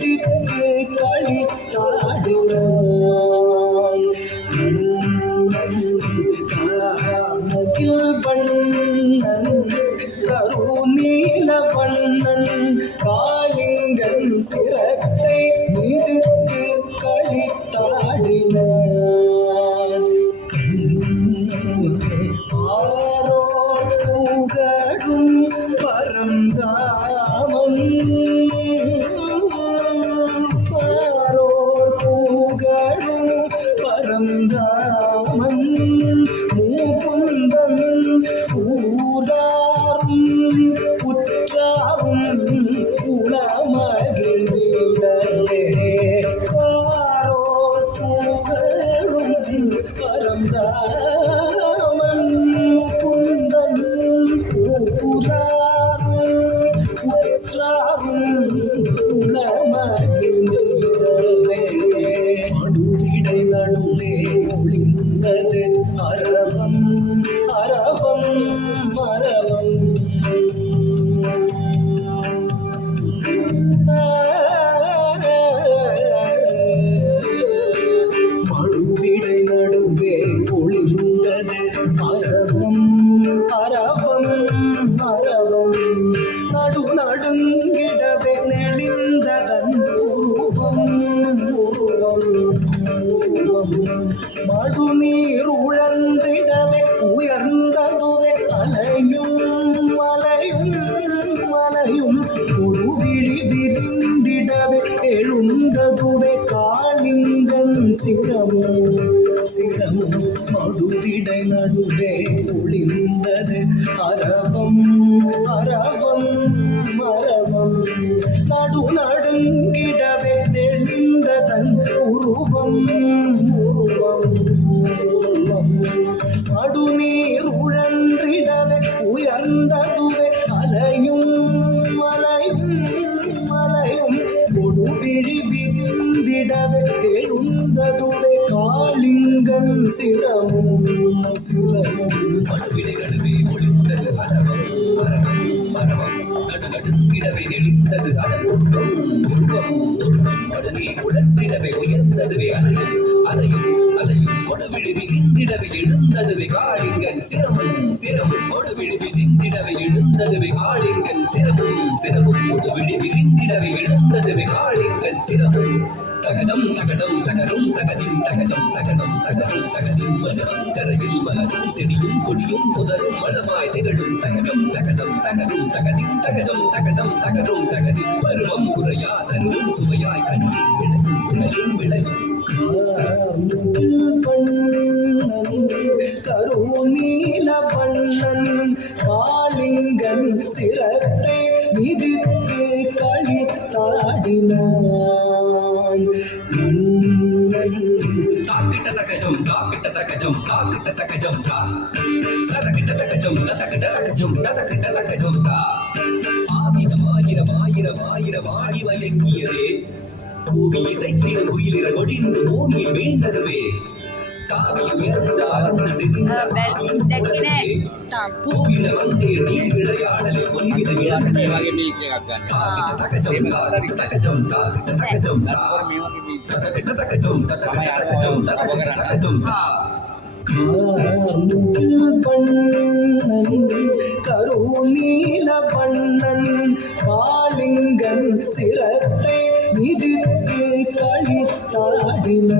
மிதித்து களித்தாடினான். கானகில் வண்ணன் கருநீல வண்ணன் காளிங்கன் சிரத்தை மிதித்து களித்தாடினான். ஆரோர் புகழும் பரந்தாமன் ஆரோர் புகழும் பரந்தாமன் மூகுந்தன் ஊராரும் உற்றாரும் உளமகிழ்ந்திடவே ஆரோர் புகழும் பரந்தாமன் முகுந்தன் ஊராரும் உற்றாரும் உளமகிழ்ந்திடவே மடுவிடை நடுவே ஒளிந்தது அரவம் அரவம் அரவம். மடுவிடை நடுவே ஒளிந்தது அரவம் அரவம் அரவம். நடு நடுங்கிடவே நெளிந்ததன் உருவம் உருவம் உருவம். மடுநீர் உழன்றிடவே உயர்ந்ததுவே அலையும் மலையும் மலையும். குருவிழி விரிந்திடவே எழுந்ததுவே காளிங்கன் சிரமும் சிரமும். மடுவிடை நடுவே ஒளிந்தது அரவம் அரவம் அரவம். நடு நடுங்கிடவே தெளிந்ததன் உருவம் உருவம் உருவம். மடுநீர் உழன்றிடவே உயர்ந்ததுவே அலையும் மலையும் மலையும். கொடுவிழி விரிந்திடவே எழுந்ததுவே காளிங்கன் சிரமும் சிரமும். மடுவிடை நடுவே ஒளிந்தது அரவம் அரவம் அரவம். நடு நடுங்கிடவே எழுந்தது அதன் உருவம் உருவம் உருவம். மடுநீர் உழன்றிடவே உயர்ந்ததுவே அலையும் அலையும் அலையும். கொடுவிழி விரிந்திடவே எழுந்ததுவே காளிங்கன் சிரமும் சிரமும். கொடுவிழி விரிந்திடவே எழுந்ததுவே காளிங்கன் சிரமும் சிரமும். கொடுவிழி விரிந்திடவே எழுந்ததுவே காளிங்கன் சிரமும். தகதம் தகதம் தகரும் தகதின் தகதம் தகதம் தகரும் தகதின். மனவங்கரையில் மலரும் செடியும் கொடியும் புதரும் மனமாய் திகழும் தகதம் தகதம் தகரும் தகதின் தகதம் தகதம் தகரும் தகதின். பருவம் குறையா தருவும் சுவையாய் கண்ணின் விளையும் விளையும் விளையும். கருநீல வண்ணன் காளிங்கன் சிரத்தை மிதித்து களித்தாடினான். தாக்கிட்ட தகஜம் தாக்கிட்ட தகஜம் தாக்கிட்ட தகஜம் தா ததக்கிட்ட தகஜம் ததக்கிட்ட தகஜம் ததக்கிட்ட தகஜம் தா. ஆயிரம் ஆயிரம் ஆயிரம் ஆயிரம் ஆடி வயங்கியதே பூமி இசைத்திட குயிலிட ஒடிந்து பூமியில் வீழ்ந்ததுவே. காவி உயர்ந்த அறந்து பூவில வந்தே நீர் விளையாடலே ஒலிவிட இழந்தே. தாக்கிட்ட தகஜம் தாக்கிட்ட தகஜம் தாக்கிட்ட தகஜம் தா ததக்கிட்ட தகஜம் ததக்கிட்ட தகஜம் ததக்கிட்ட தகஜம் தா. கருநீல வண்ணன் காளிங்கன் சிரத்தை மிதித்து களித்தாடினான்.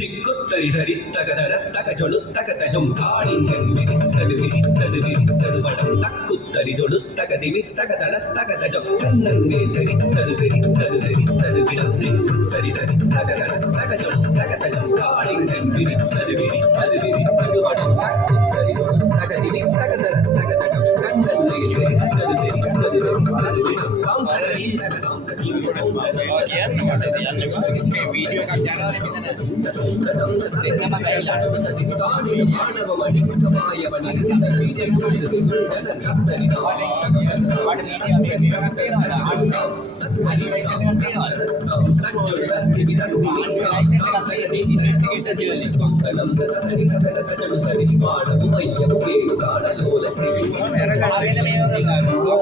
திக்குத்தரி தரித்தகதட தகஜொழு தகதஜம் காளிங்கன் விரித்தது விரித்தது விரித்தது வடம். தக்குத்தரி தொழு தகதிவி தகதட தகதஜம் கண்ணன் மேல் தெரித்தது தெரித்தது தெரித்தது விடம். திக்குத்தரி தரி தகதட தகஜொழு தகதஜம் காளிங்கன் விரித்தது விரித்தது விரித்தது வடம். தக்குத்தரி தொழு தகதிவி தகதட தகதஜம் கண்ணன் மேல் தெரித்தது தெரித்தது தெரித்தது விடம். වීඩියෝ එකක් යනවා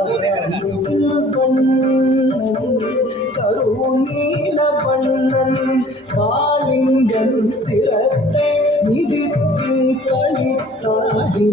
මෙතන. கருநீல வண்ணன் காளிங்கன் சிரத்தை மிதித்து களித்தாடினான்.